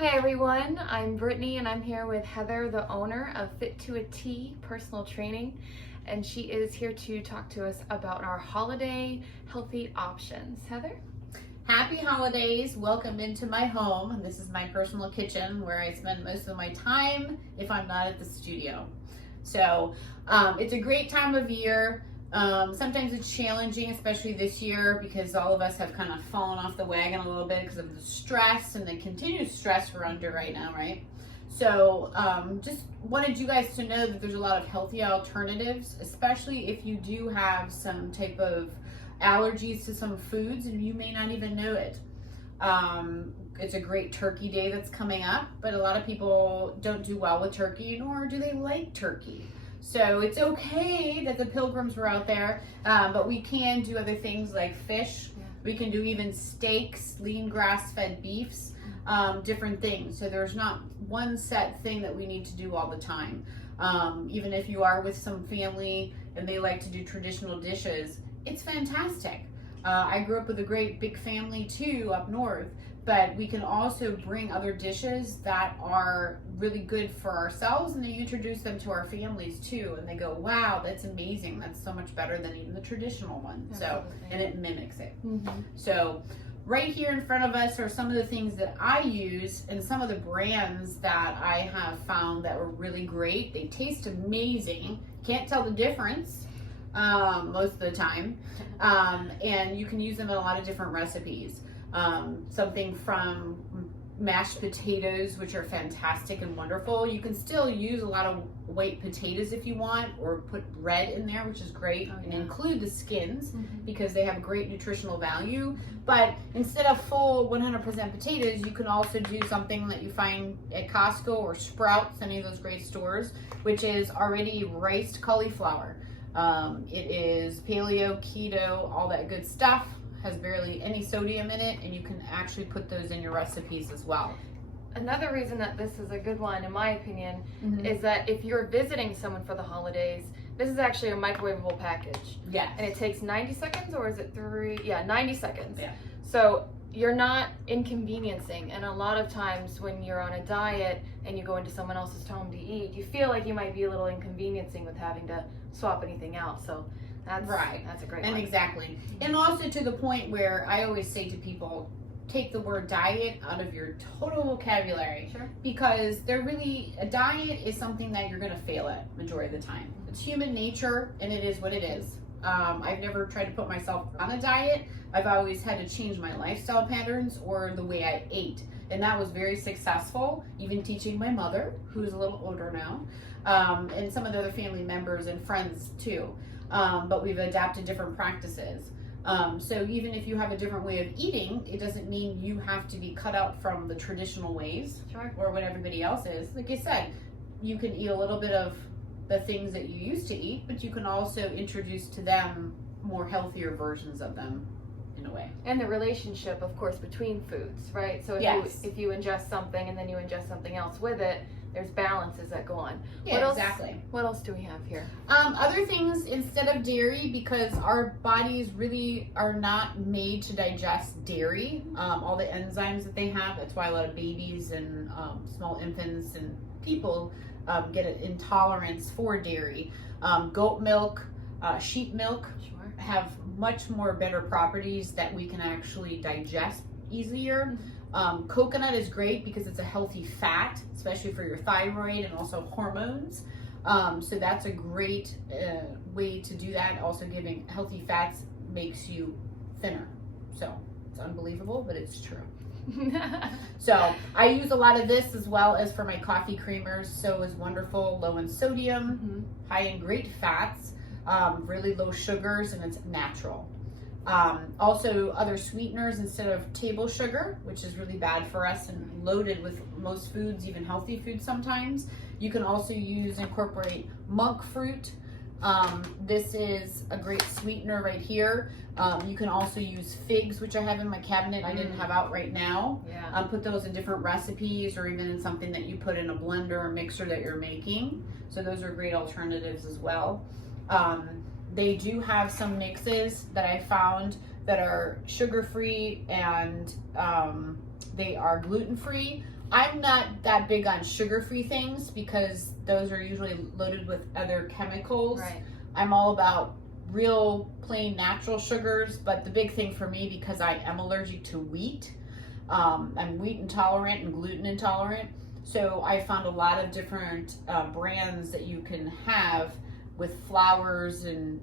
Hi everyone, I'm Brittany and I'm here with Heather, the owner of Fit to a T Personal Training, and she is here to talk to us about our holiday healthy options. Heather? Happy holidays. Welcome into my home. This is my personal kitchen where I spend most of my time if I'm not at the studio. So it's a great time of year. Sometimes it's challenging, especially this year, because all of us have kind of fallen off the wagon a little bit because of the stress and the continued stress we're under right now, right? So just wanted you guys to know that there's a lot of healthy alternatives, especially if you do have some type of allergies to some foods and you may not even know it. It's a great turkey day that's coming up, but a lot of people don't do well with turkey, nor do they like turkey. So it's okay that the pilgrims were out there, but we can do other things like fish. Yeah. We can do even steaks, lean grass-fed beefs, different things. So there's not one set thing that we need to do all the time. Even if you are with some family and they like to do traditional dishes, it's fantastic. I grew up with a great big family too up north, but we can also bring other dishes that are really good for ourselves, and then you introduce them to our families too, and they go, wow, that's amazing. That's so much better than even the traditional one. Absolutely. So, and it mimics it. Mm-hmm. So right here in front of us are some of the things that I use and some of the brands that I have found that were really great. They taste amazing. Can't tell the difference most of the time. And you can use them in a lot of different recipes. Something from mashed potatoes, which are fantastic and wonderful. You can still use a lot of white potatoes if you want, or put bread in there, which is great, and include the skins because they have great nutritional value. But instead of full 100% potatoes, you can also do something that you find at Costco or Sprouts, any of those great stores, which is already riced cauliflower. It is paleo, keto, all that good stuff. Has barely any sodium in it, and you can actually put those in your recipes as well. Another reason that this is a good one, in my opinion, is that if you're visiting someone for the holidays, this is actually a microwavable package. Yes. And it takes 90 seconds, or is it 3? Yeah, 90 seconds. Yeah. So you're not inconveniencing, and a lot of times when you're on a diet and you go into someone else's home to eat, you feel like you might be a little inconveniencing with having to swap anything out. So that's right. That's a great one. And exactly. And also to the point where I always say to people, take the word diet out of your total vocabulary. Sure. Because a diet is something that you're going to fail at majority of the time. It's human nature, and it is what it is. I've never tried to put myself on a diet. I've always had to change my lifestyle patterns or the way I ate. And that was very successful, even teaching my mother, who's a little older now, and some of the other family members and friends too. But we've adapted different practices. So even if you have a different way of eating, it doesn't mean you have to be cut out from the traditional ways. Sure. Or what everybody else is. Like I said, you can eat a little bit of the things that you used to eat, but you can also introduce to them more healthier versions of them in a way. And the relationship, of course, between foods, right? So if you ingest something and then you ingest something else with it, there's balances that go on. Yeah, exactly. What else do we have here? Other things instead of dairy, because our bodies really are not made to digest dairy. All the enzymes that they have, that's why a lot of babies and small infants and people get an intolerance for dairy. Goat milk, sheep milk have much more better properties that we can actually digest easier. Coconut is great because it's a healthy fat, especially for your thyroid and also hormones. So that's a great way to do that. Also giving healthy fats makes you thinner. So it's unbelievable, but it's true. So I use a lot of this as well as for my coffee creamers. So it's wonderful, low in sodium, high in great fats, really low sugars, and it's natural. Also other sweeteners instead of table sugar, which is really bad for us and loaded with most foods, even healthy foods sometimes. You can also incorporate monk fruit. This is a great sweetener right here. You can also use figs, which I have in my cabinet. I didn't have out right now. Yeah. Put those in different recipes or even in something that you put in a blender or mixer that you're making. So those are great alternatives as well. They do have some mixes that I found that are sugar-free and they are gluten-free, I'm not that big on sugar-free things because those are usually loaded with other chemicals. Right. I'm all about real plain natural sugars, but the big thing for me, because I am allergic to wheat, I'm wheat intolerant and gluten intolerant, so I found a lot of different brands that you can have with flours and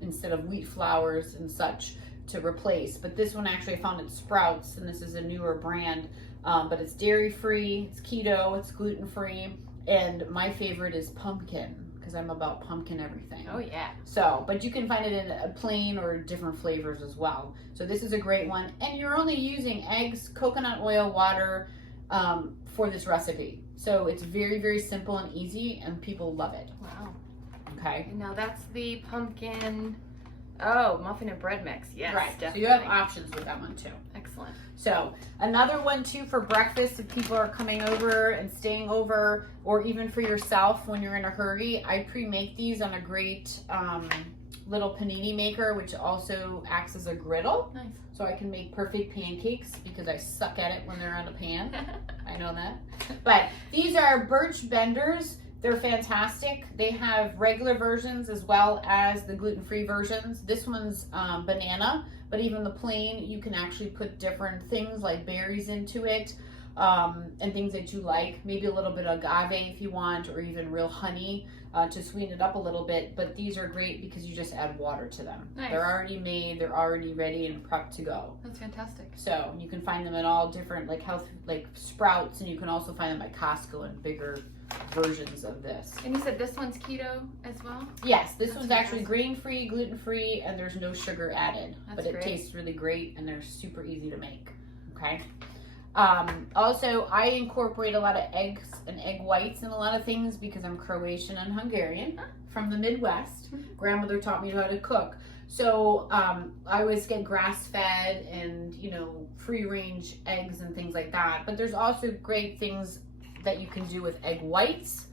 instead of wheat flours and such to replace. But this one actually I found at Sprouts, and this is a newer brand, but it's dairy free, it's keto, it's gluten free, and my favorite is pumpkin, because I'm about pumpkin everything. Oh yeah. So, but you can find it in a plain or different flavors as well. So this is a great one, and you're only using eggs, coconut oil, water for this recipe. So it's very, very simple and easy, and people love it. Wow. Okay. Now that's the pumpkin. Oh, muffin and bread mix. Yes, Right. definitely. So you have options with that one too. Excellent. So another one too for breakfast, if people are coming over and staying over, or even for yourself when you're in a hurry, I pre-make these on a great little panini maker, which also acts as a griddle. Nice. So I can make perfect pancakes because I suck at it when they're on a pan. I know that. But these are birch benders. They're fantastic. They have regular versions as well as the gluten-free versions. This one's banana, but even the plain, you can actually put different things like berries into it, and things that you like. Maybe a little bit of agave if you want, or even real honey to sweeten it up a little bit. But these are great because you just add water to them. Nice. They're already made, they're already ready and prepped to go. That's fantastic. So you can find them in all different like Sprouts, and you can also find them at Costco in bigger versions of this. And you said this one's keto as well? Yes, this That's one's actually fantastic. grain-free, gluten-free, and there's no sugar added. That's But it great. tastes really great, and they're super easy to make. Okay. Also, I incorporate a lot of eggs and egg whites in a lot of things because I'm Croatian and Hungarian from the Midwest. Grandmother taught me how to cook. So I always get grass-fed and, free-range eggs and things like that. But there's also great things that you can do with egg whites.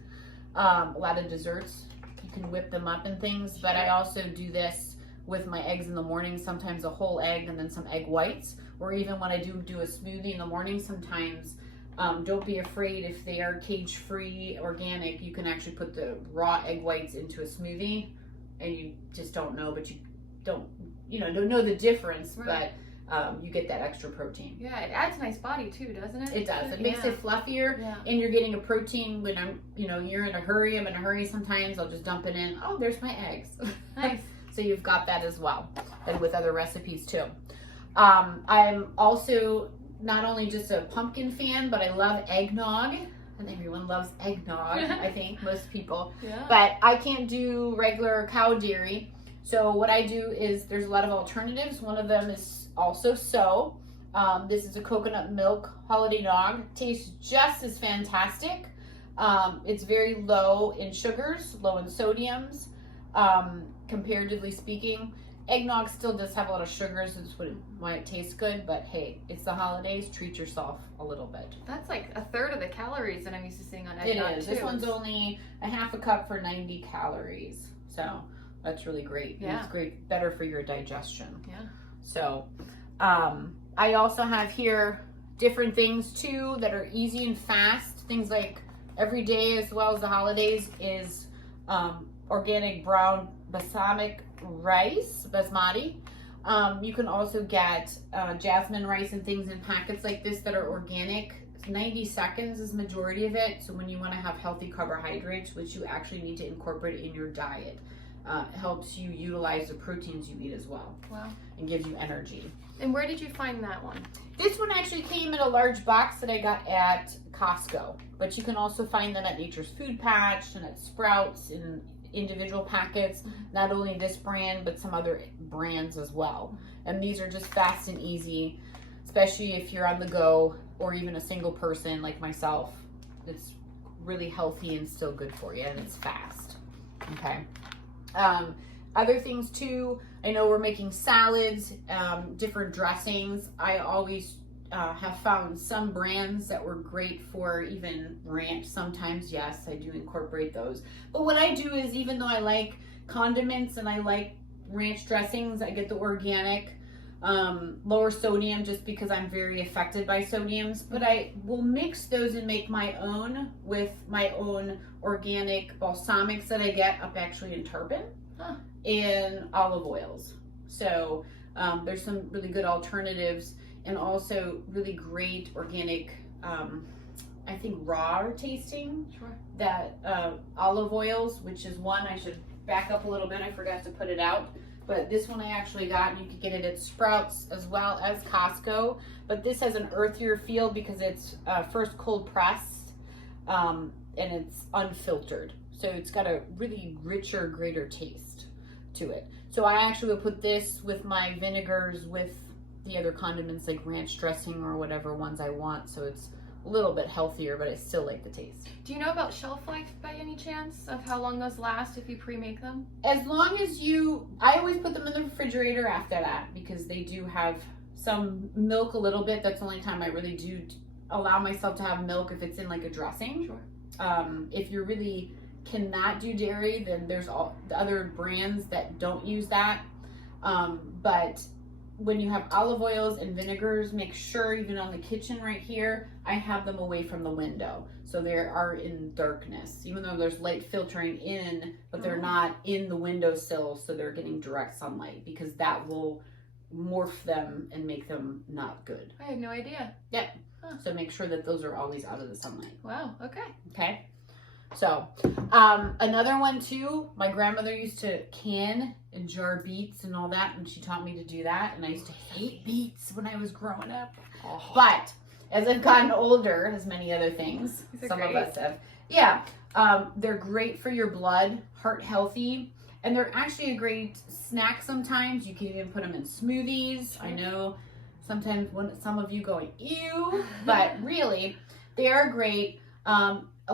A lot of desserts, you can whip them up and things. But I also do this with my eggs in the morning, sometimes a whole egg and then some egg whites. Or even when I do a smoothie in the morning, sometimes don't be afraid if they are cage-free, organic. You can actually put the raw egg whites into a smoothie, and you just don't know, but you don't know the difference. Right. But you get that extra protein. Yeah, it adds nice body too, doesn't it? It does. It makes Yeah. it fluffier, Yeah. and you're getting a protein when you're in a hurry. I'm in a hurry sometimes. I'll just dump it in. Oh, there's my eggs. Nice. So you've got that as well, and with other recipes too. I'm also not only just a pumpkin fan, but I love eggnog, and everyone loves eggnog. I think most people. Yeah. But I can't do regular cow dairy. So what I do is there's a lot of alternatives. One of them is also this is a coconut milk holiday nog. Tastes just as fantastic. It's very low in sugars, low in sodiums, comparatively speaking. Eggnog still does have a lot of sugars. That's why it tastes good. But hey, it's the holidays. Treat yourself a little bit. That's like a third of the calories that I'm used to seeing on eggnog. It is. too. This one's only a half a cup for 90 calories. So that's really great. Yeah. And it's great, better for your digestion. Yeah. So I also have here different things too that are easy and fast. Things like every day as well as the holidays is organic brown basmati rice, basmati. You can also get jasmine rice and things in packets like this that are organic. 90 seconds is majority of it. So when you want to have healthy carbohydrates, which you actually need to incorporate in your diet, it helps you utilize the proteins you eat as well. Wow. And gives you energy. And where did you find that one? This one actually came in a large box that I got at Costco, but you can also find them at Nature's Food Patch and at Sprouts in individual packets. Not only this brand, but some other brands as well. And these are just fast and easy, especially if you're on the go or even a single person like myself. It's really healthy and still good for you, and it's fast. Okay. Other things too, I know we're making salads, different dressings. I always have found some brands that were great for even ranch. Sometimes, yes, I do incorporate those. But what I do is, even though I like condiments and I like ranch dressings, I get the organic lower sodium just because I'm very affected by sodiums, but I will mix those and make my own with my own organic balsamics that I get up actually in Turpin and olive oils. So there's some really good alternatives and also really great organic, I think raw tasting, that olive oils, which is one. I should back up a little bit, I forgot to put it out. But this one I actually got, and you could get it at Sprouts as well as Costco. But this has an earthier feel because it's first cold pressed and it's unfiltered. So it's got a really richer, greater taste to it. So I actually will put this with my vinegars with the other condiments like ranch dressing or whatever ones I want. So it's a little bit healthier, but I still like the taste. Do you know about shelf life by any chance of how long those last if you pre-make them? As long as I always put them in the refrigerator after that because they do have some milk a little bit. That's the only time I really do allow myself to have milk if it's in like a dressing. Sure. If you really cannot do dairy, then there's all the other brands that don't use that. But when you have olive oils and vinegars, make sure even on the kitchen right here, I have them away from the window. So they are in darkness, even though there's light filtering in, but they're not in the windowsill. So they're getting direct sunlight because that will morph them and make them not good. I had no idea. Yep. So make sure that those are always out of the sunlight. Wow. Okay. Okay. So, another one too, my grandmother used to can and jar beets and all that, and she taught me to do that, and I used to hate beets when I was growing up. But as I've gotten older, as many other things, some of us have, they're great for your blood, heart healthy, and they're actually a great snack sometimes. You can even put them in smoothies. I know sometimes some of you going, ew, but really, they are great.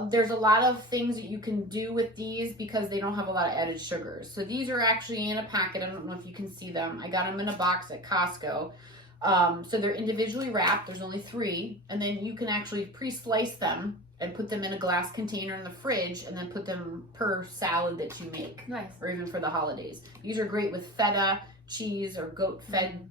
There's a lot of things that you can do with these because they don't have a lot of added sugars. So these are actually in a packet. I don't know if you can see them. I got them in a box at Costco. So they're individually wrapped. There's only 3. And then you can actually pre-slice them and put them in a glass container in the fridge and then put them per salad that you make. Nice. Or even for the holidays. These are great with feta, cheese, or goat-fed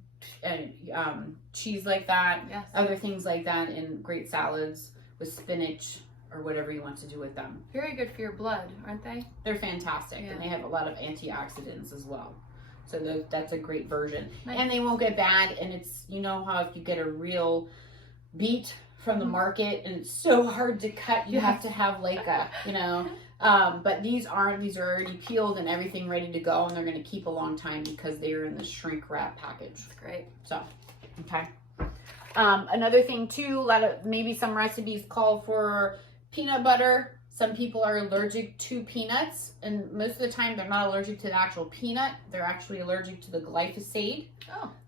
cheese like that. Yes. Other things like that in great salads with spinach or whatever you want to do with them. Very good for your blood, aren't they? They're fantastic, Yeah. and they have a lot of antioxidants as well. So that's a great version. Nice. And they won't get bad, and it's, you know how if you get a real beet from the market and it's so hard to cut, you have to have like a, but these are already peeled and everything ready to go, and they're going to keep a long time because they are in the shrink wrap package. That's great. So, okay. Another thing too, maybe some recipes call for peanut butter. Some people are allergic to peanuts, and most of the time they're not allergic to the actual peanut. They're actually allergic to the glyphosate,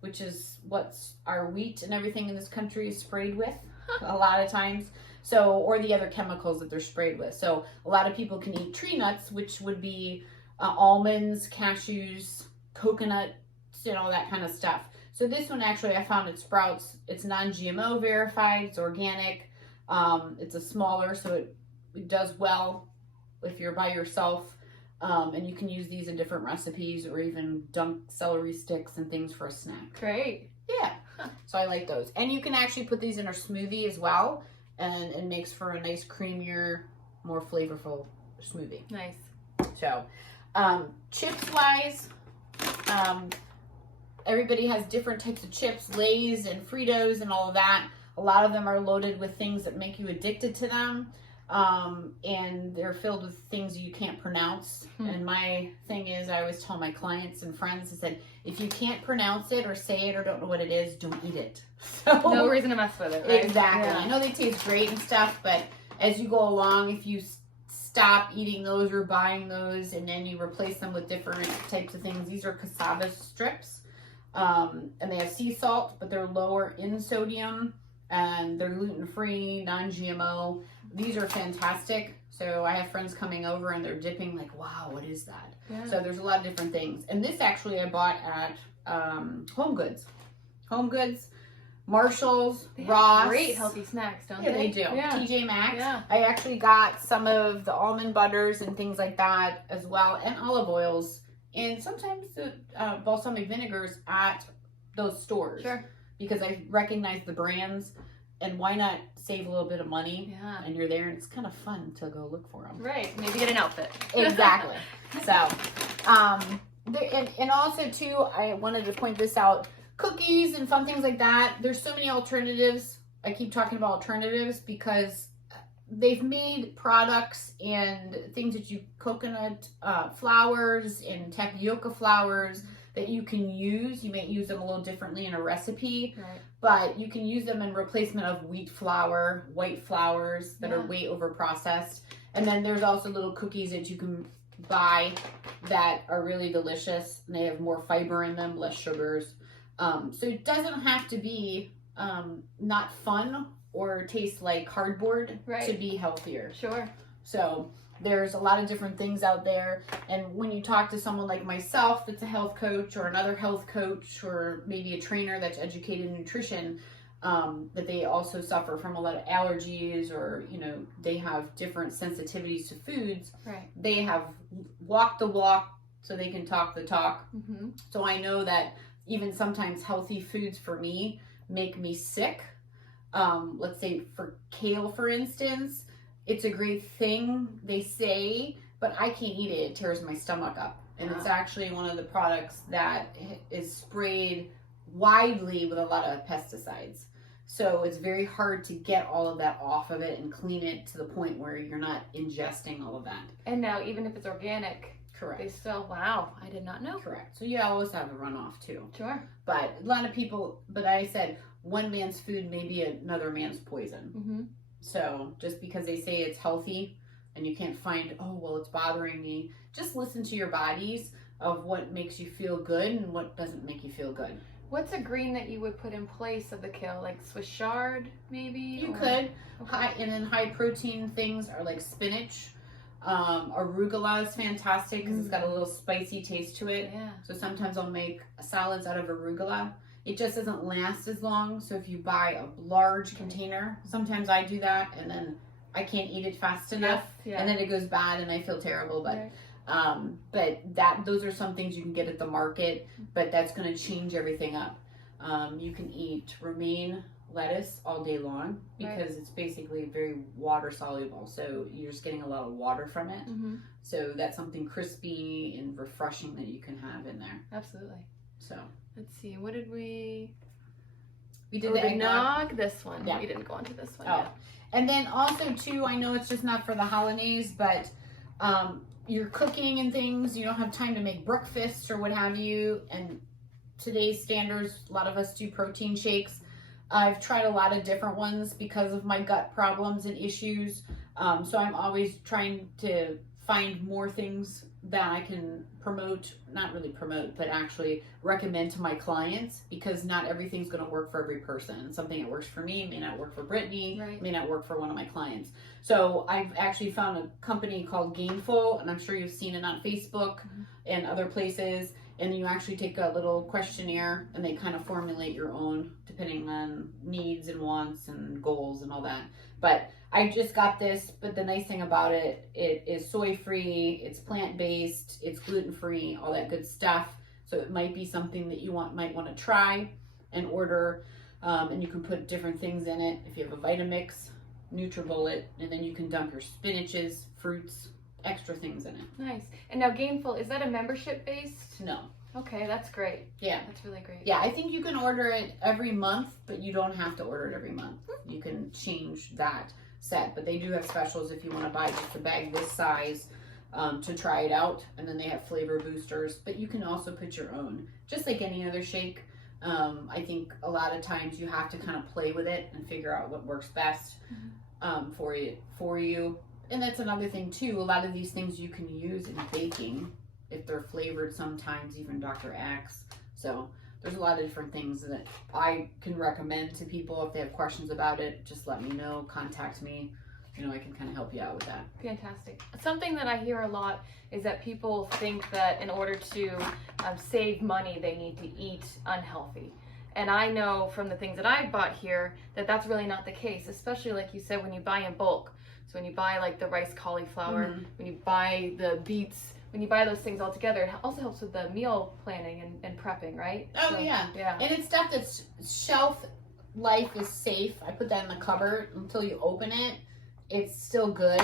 which is what our wheat and everything in this country is sprayed with a lot of times. So, or the other chemicals that they're sprayed with. So a lot of people can eat tree nuts, which would be almonds, cashews, coconuts, and all that kind of stuff. So this one actually I found at Sprouts. It's non-GMO verified, it's organic. It's a smaller, so it does well if you're by yourself. And you can use these in different recipes or even dunk celery sticks and things for a snack. Great. Yeah. So I like those. And you can actually put these in a smoothie as well. And it makes for a nice, creamier, more flavorful smoothie. Nice. So, chips wise, everybody has different types of chips, Lay's and Fritos and all of that. A lot of them are loaded with things that make you addicted to them. And they're filled with things you can't pronounce. And my thing is, I always tell my clients and friends, I said, if you can't pronounce it or say it or don't know what it is, don't eat it. So, no reason to mess with it, right? Exactly. Yeah. I know they taste great and stuff, but as you go along, if you stop eating those or buying those and then you replace them with different types of things, these are cassava strips. And they have sea salt, but they're lower in sodium. And they're gluten-free, non-GMO. These are fantastic. So I have friends coming over and they're dipping like, wow, what is that? Yeah. So there's a lot of different things. And this actually I bought at Home Goods. Home Goods, Marshalls, They have Ross. great healthy snacks, don't Yeah, they? they do. Yeah. TJ Maxx. Yeah. I actually got some of the almond butters and things like that as well, and olive oils. And sometimes the balsamic vinegars at those stores. Sure. Because I recognize the brands, and why not save a little bit of money? Yeah. And you're there, and it's kind of fun to go look for them. Right. Maybe get an outfit. Exactly. So, and also too, I wanted to point this out: cookies and fun things like that. There's so many alternatives. I keep talking about alternatives because they've made products and things that coconut flours and tapioca flours that you can use. You may use them a little differently in a recipe, Right. but you can use them in replacement of wheat flour, white flours that are way over processed. And then there's also little cookies that you can buy that are really delicious, and they have more fiber in them, less sugars. So it doesn't have to be not fun or taste like cardboard to be healthier. Sure. So there's a lot of different things out there, and when you talk to someone like myself that's a health coach, or another health coach, or maybe a trainer that's educated in nutrition, that they also suffer from a lot of allergies, or they have different sensitivities to foods. Right. They have walked the walk so they can talk the talk. Mm-hmm. So I know that even sometimes healthy foods for me make me sick. Let's say for kale, for instance, it's a great thing, they say, but I can't eat it. It tears my stomach up. And it's actually one of the products that is sprayed widely with a lot of pesticides. So it's very hard to get all of that off of it and clean it to the point where you're not ingesting all of that. And now, even if it's organic, Correct. they still, wow, I did not know. Correct. So you always have a runoff too. Sure. But a lot of people, but I said, one man's food may be another man's poison. Mm-hmm. So just because they say it's healthy and you can't find, oh, well, it's bothering me, just listen to your bodies of what makes you feel good and what doesn't make you feel good. What's a green that you would put in place of the kale? Like Swiss chard, maybe? You could. And then high protein things are like spinach. Arugula is fantastic because it's got a little spicy taste to it. Yeah. So sometimes I'll make salads out of arugula. It just doesn't last as long. So if you buy a large container, sometimes I do that, and then I can't eat it fast enough, and then it goes bad and I feel terrible. But those are some things you can get at the market, but that's going to change everything up. You can eat romaine lettuce all day long because it's basically very water soluble. So you're just getting a lot of water from it. Mm-hmm. So that's something crispy and refreshing that you can have in there. Absolutely. So let's see, what did we did the eggnog. This one. We didn't go into this one yet. And then also too, I know it's just not for the holidays, but you're cooking and things, you don't have time to make breakfast or what have you, and today's standards, a lot of us do protein shakes. I've tried a lot of different ones because of my gut problems and issues, so I'm always trying to find more things that I can not really promote, but actually recommend to my clients, because not everything's going to work for every person. Something that works for me may not work for Brittany, may not work for one of my clients. So I've actually found a company called Gainful, and I'm sure you've seen it on Facebook and other places, and you actually take a little questionnaire and they kind of formulate your own depending on needs and wants and goals and all that. But I just got this, but the nice thing about it, it is soy-free, it's plant-based, it's gluten-free, all that good stuff. So it might be something that you might want to try and order, and you can put different things in it. If you have a Vitamix, NutriBullet, and then you can dump your spinaches, fruits, extra things in it. Nice. And now Gainful, is that a membership based? No. Okay, that's great. Yeah. That's really great. Yeah, I think you can order it every month, but you don't have to order it every month. You can change that set, but they do have specials if you want to buy just a bag this size to try it out, and then they have flavor boosters, but you can also put your own, just like any other shake. I think a lot of times you have to kind of play with it and figure out what works best for you. And that's another thing too, a lot of these things you can use in baking if they're flavored, sometimes even Dr. Axe. So there's a lot of different things that I can recommend to people. If they have questions about it, just let me know, contact me. I can kind of help you out with that. Fantastic. Something that I hear a lot is that people think that in order to save money, they need to eat unhealthy. And I know from the things that I've bought here that that's really not the case, especially like you said, when you buy in bulk. So when you buy like the rice cauliflower, when you buy the beets when you buy those things all together, it also helps with the meal planning and prepping, right? Oh, So, yeah. Yeah. And it's stuff that's shelf life is safe. I put that in the cupboard until you open it. It's still good.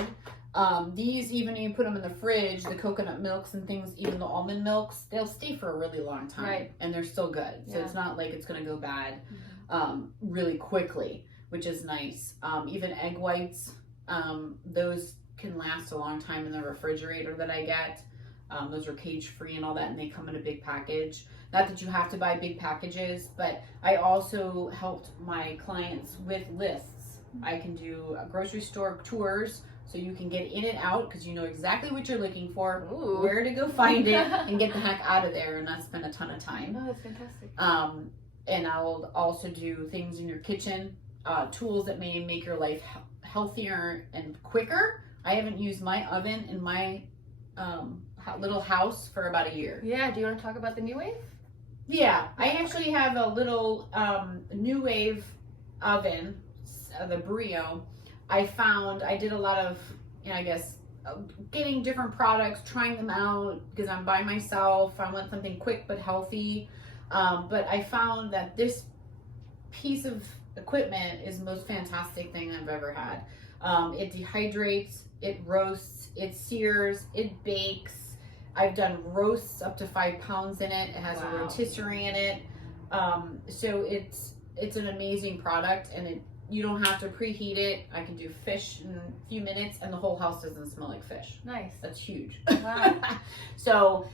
These, even when you put them in the fridge, the coconut milks and things, even the almond milks, they'll stay for a really long time. Right. And they're still good. So Yeah. it's not like it's going to go bad really quickly, which is nice. Even egg whites, those can last a long time in the refrigerator that I get. Those are cage free and all that, and they come in a big package. Not that you have to buy big packages, but I also helped my clients with lists. I can do grocery store tours so you can get in and out because you know exactly what you're looking for, Ooh. where to go find it, and get the heck out of there and not spend a ton of time. Oh, that's fantastic. And I will also do things in your kitchen, tools that may make your life healthier and quicker. I haven't used my oven in my little house for about a year. Yeah, do you want to talk about the New Wave? Yeah, I actually have a little New Wave oven, the Brio. I did a lot of, I guess, getting different products, trying them out because I'm by myself. I want something quick but healthy. But I found that this piece of equipment is the most fantastic thing I've ever had. It dehydrates, it roasts, it sears, it bakes. I've done roasts up to 5 pounds in it. It has a rotisserie in it. So it's an amazing product, and you don't have to preheat it. I can do fish in a few minutes, and the whole house doesn't smell like fish. Nice. That's huge. Wow. So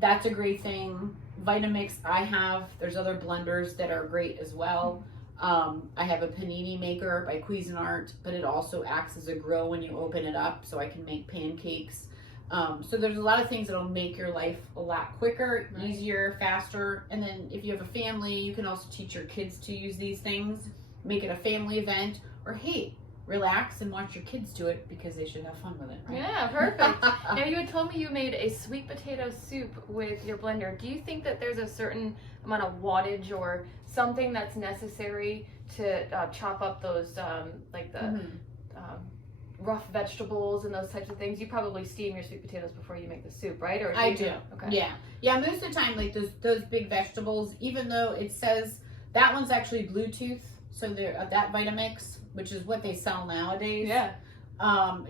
that's a great thing. Vitamix there's other blenders that are great as well. I have a panini maker by Cuisinart, but it also acts as a grill when you open it up, so I can make pancakes. So there's a lot of things that'll make your life a lot quicker, easier, faster. And then if you have a family, you can also teach your kids to use these things, make it a family event, or hey, relax and watch your kids do it because they should have fun with it. Right? Yeah, perfect. Now, you had told me you made a sweet potato soup with your blender. Do you think that there's a certain amount of wattage or something that's necessary to chop up those, rough vegetables and those types of things? You probably steam your sweet potatoes before you make the soup, right? Or I do. Okay. Yeah. Most of the time, like those big vegetables, even though it says that one's actually Bluetooth, so they're that Vitamix, which is what they sell nowadays. Yeah.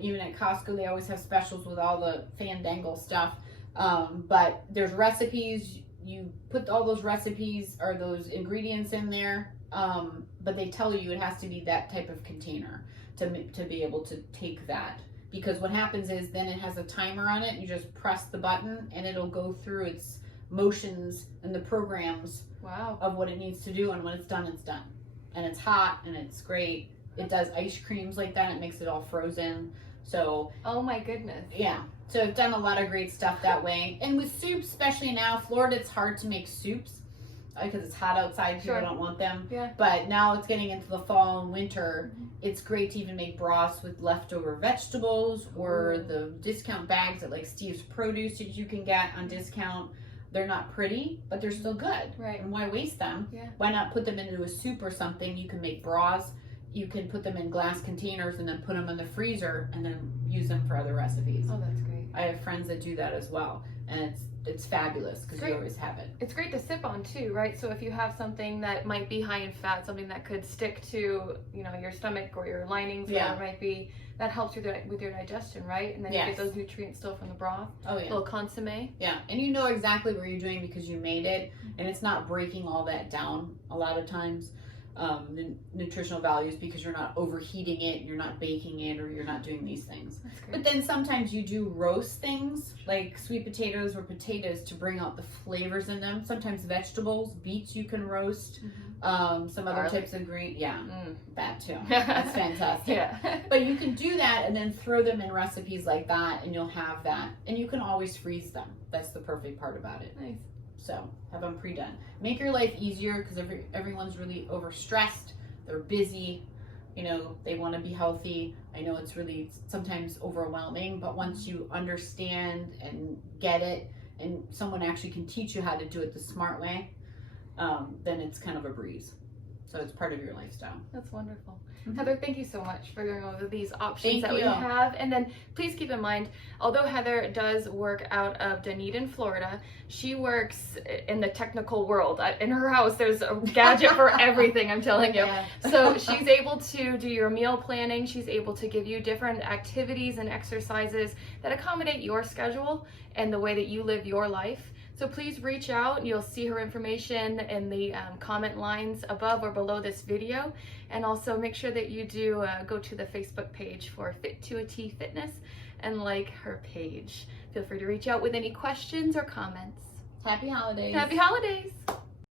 Even at Costco, they always have specials with all the fandangle stuff. But there's recipes. You put all those recipes or those ingredients in there, but they tell you it has to be that type of container to be able to take that. Because what happens is then it has a timer on it. You just press the button and it'll go through its motions and the programs of what it needs to do. And when it's done, it's done. And it's hot and it's great. It does ice creams like that. It makes it all frozen. So. Oh my goodness. Yeah. So I've done a lot of great stuff that way. And with soups, especially now, Florida, it's hard to make soups because it's hot outside. People don't want them. Yeah. But now it's getting into the fall and winter. It's great to even make broths with leftover vegetables or the discount bags at like Steve's Produce that you can get on discount. They're not pretty, but they're still good. Right. And why waste them? Yeah. Why not put them into a soup or something? You can make broths. You can put them in glass containers and then put them in the freezer and then use them for other recipes. Oh, that's great. I have friends that do that as well, and it's fabulous because you always have it. It's great to sip on too, right? So if you have something that might be high in fat, something that could stick to, your stomach or your linings, whatever it might be, that helps with your digestion, right? And then you get those nutrients still from the broth. Oh yeah. A little consomme. Yeah, and you know exactly what you're doing because you made it, and it's not breaking all that down a lot of times. The nutritional values because you're not overheating it, you're not baking it, or you're not doing these things. That's great. But then sometimes you do roast things like sweet potatoes or potatoes to bring out the flavors in them. Sometimes vegetables, beets you can roast. Some other types of green, that too. That's fantastic. Yeah. But you can do that and then throw them in recipes like that, and you'll have that. And you can always freeze them. That's the perfect part about it. Nice. So have them pre-done. Make your life easier because everyone's really overstressed. They're busy. They want to be healthy. I know it's really sometimes overwhelming, but once you understand and get it, and someone actually can teach you how to do it the smart way, then it's kind of a breeze. So it's part of your lifestyle. That's wonderful. Mhm. Heather, thank you so much for going over these options Thank that we you. have. And then please keep in mind, although Heather does work out of Dunedin, Florida, she works in the technical world. In her house, there's a gadget for everything, I'm telling you. Yeah. So she's able to do your meal planning. She's able to give you different activities and exercises that accommodate your schedule and the way that you live your life. So please reach out. You'll see her information in the comment lines above or below this video. And also make sure that you do go to the Facebook page for Fit to a T Fitness and like her page. Feel free to reach out with any questions or comments. Happy holidays. Happy holidays.